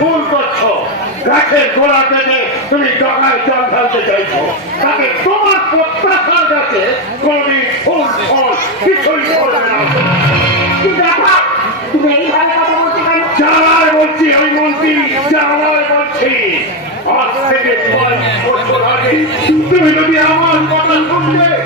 ভুল করছ। গাছের গোড়া থেকে তুমি ডগায় জল ঢালতে চাইছো। তাকে তোমার প্রত্যাশার গাছে কবি ফুল ফল কিছুই করবে না। তুমি এইভাবে থেকে ছয় যদি আমার কথা শুনবে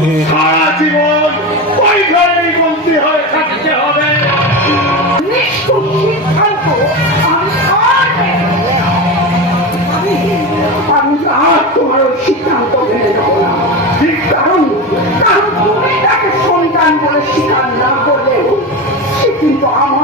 সারা জীবন ওই ঘরেই বন্দি হয়ে থাকতে হবে। আমি আর তোমার সিদ্ধান্ত মেনে নেব না। কারণ কারণ তুমি তাকে সন্তান বলে স্বীকার না করলেও সে কিন্তু আমার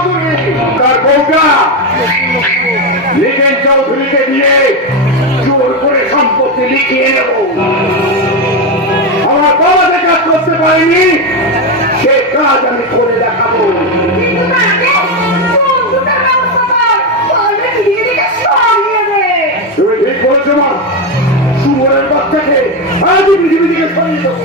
চৌধুরী তার বৌকা লিখেন চৌধুরীকে দিয়ে জোর করে সম্পত্তি লিখিয়ে নেব। আমার বাবা যে কাজ করতে পারিনি সে কাজ পর থেকে আজই পৃথিবী থেকে সরিয়ে দেবো।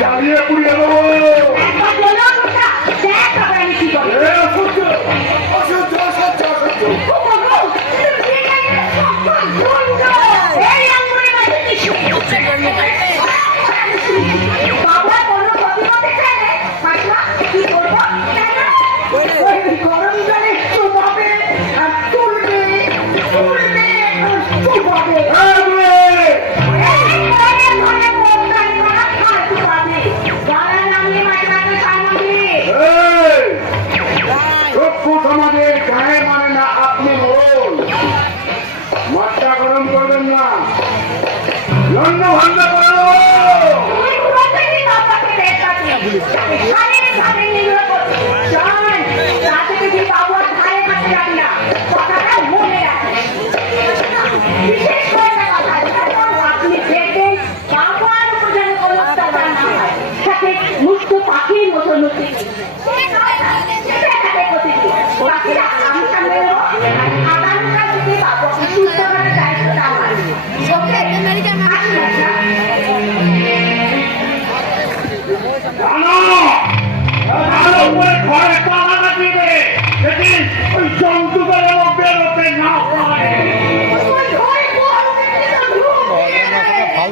জ্বালিয়ে পুড়িয়ে দেবো।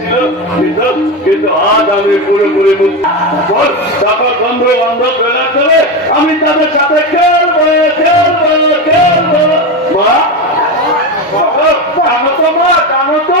ছিল কিন্তু কিন্তু আজ আমি পুরোপুরি চাপা বন্ধ বন্ধ ফেলার চলে আমি তাদের সাথে খেলব খেলব খেলব। মা জানো তো মা জানো তো।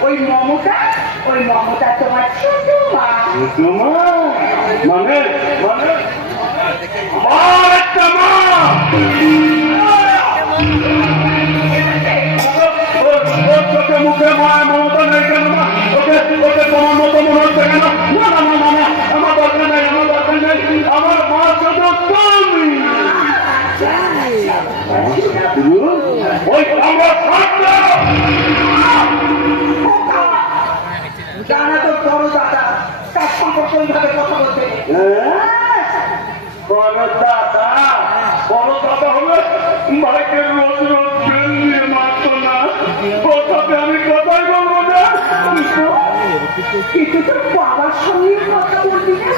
মমতা ওই মমতা তোমার ছোট মা। মানে মানে আমার একটা মা? ওর ওর মুখে মায়া মমতা নেই কেন মা ওকে ওকে তোমার মতো মনে? হচ্ছে কেন না না না না না আমার দরকার নেই আমার দরকার নেই আমার মা! শুধু তুমি ওই আমরা ওইভাবে কথা বলতে। দাদা বড় দাদা হলে ভাইকে রোজ রোজ বেল দিয়ে মারতো না। ওর সাথে আমি কথাই বলব না। কিন্তু তোর বাবার সঙ্গে কথা বলবি না।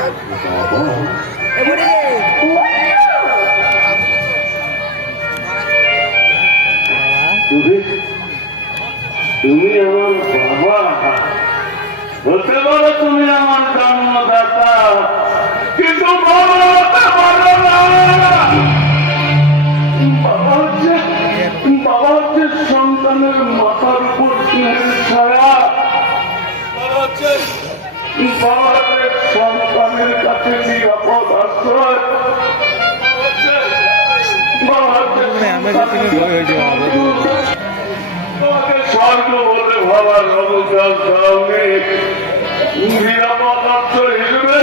তুমি আমার হতে পারো তুমি আমার জন্মদাতা। কিন্তু সন্তানের মাথার উপর স্নেহের ছায়া। সন্তানের কাছে নিরাপদ আশ্রয়। তোমাকে স্বর্গ বলে ভাবার অবকাশ দাওনি নিরাপদ আশ্রয় হিসেবে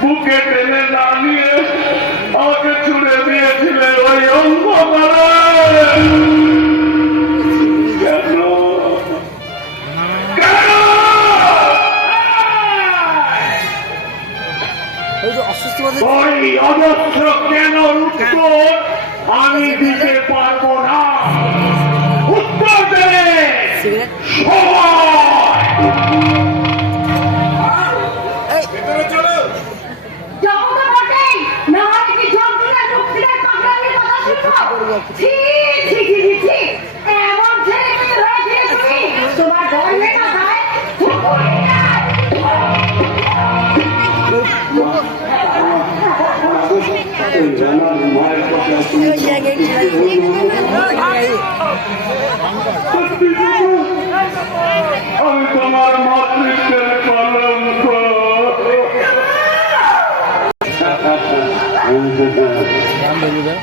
বুকে টেনে না নিয়ে আমাকে ছুড়ে দিয়েছিলে ওই অন্ধকারে। আমি তোমার মাতৃত্বের কলঙ্ক রাম দেবী দা